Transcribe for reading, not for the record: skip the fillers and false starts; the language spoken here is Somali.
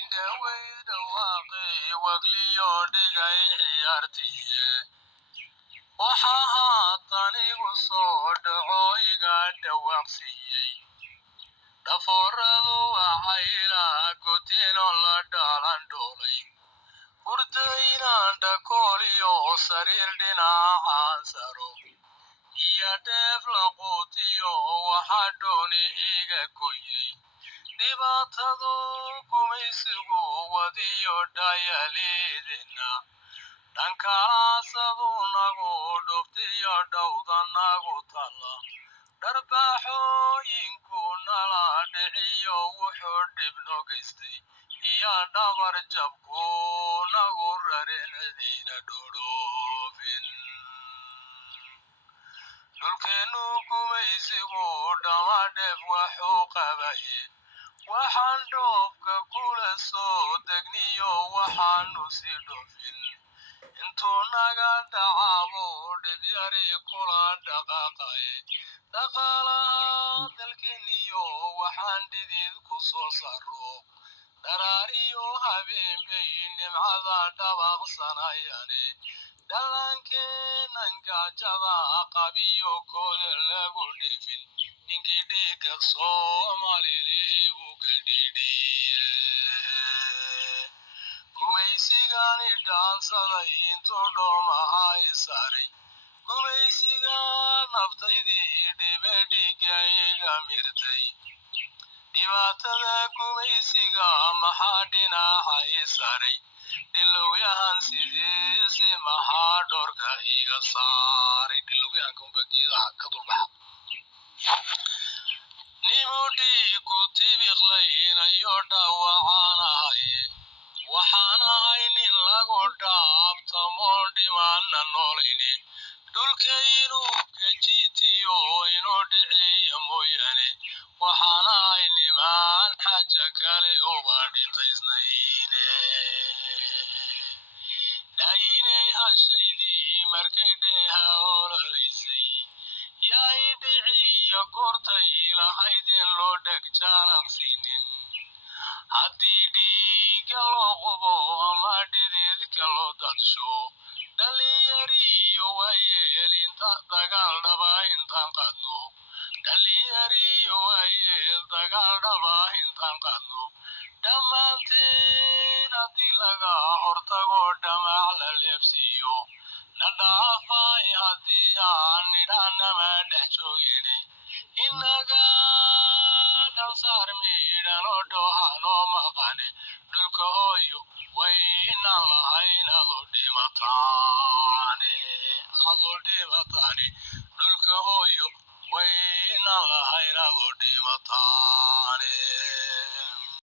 indhawey dhawaaqay wagliyo dhigay ciyaartiye waxaa haatan igu soo dhaco iga dhawaaqsiiyey dhafooradu waxayla goteeno la dhalan dhoolay hurdaynan dhakooliyo sariir dhinacaan saro iyo dheef laquutiyo waxa dhooni iga goyey dhibaatadu gumaysigu wadiyo dhayaliidina dhankalaasadu nagu dhuftiyo dhowda nagu tala dharbaaxooyinku nala dhiciyo wuxuu dhibno geystay iyo dhabar jabku nagu rarin cidiina dhodhoofin dhulkeennu gumaysigu dhamadheef waxuu qabaye waxaan dhoofka kula soo degniyo waxaanu si dhoofin intuu naga dhacabo dhibyari kula dhaqaaqaye dhaqaalaha dalkeeniyo waxaan dhidid ku soo saro dharaariyo habeenbay nimcada dhabaaqsanayane dhallaankeenan gaajada qabiyo kole lagu dhefin ninkii dhiiga soomaalilii uu ka dhidhiye gumaysigani dhaansaday intuu dhoomaha isaaray gumaysiga naftaydii dhibe dhiiga iga mirtay dhibaatada gumaysiga maxaa dhinaca isaaray dhilowyahan sidiisi maxaa dhoorka iga saaray dhilowyahanka unba geedaha ka dulbaxa nimu dhiigu tibiqlaynayo dhaawacaan ahaye waxaan ahay nin lagu dhaabtamoon dhimaana noolayne dhulkaynu gajiitiyo inuu dhiceeya mooyaane waxaan ahay nimaan xaja kale uba dhintaysnayne dhaynay hashaydii markay dheeha ololaysay yaay dhiciyo goortay lahaydeen loo dheg jaalaqsinin haddii dhiiga loo qubo ama dhididka loo dadsho dhalinyariyo waayeel inta dagaal dhaba intaan qadno dhalinyariyo waayeel dagaal dhaba intaan qadno dhammaanteen haddii laga hortago dhamac la leebsiiyo la dhaafay haddii aan nidhanama dhex joogene inaga dhansaar miidhan oo dhoohanoo maqane dhulka hooyo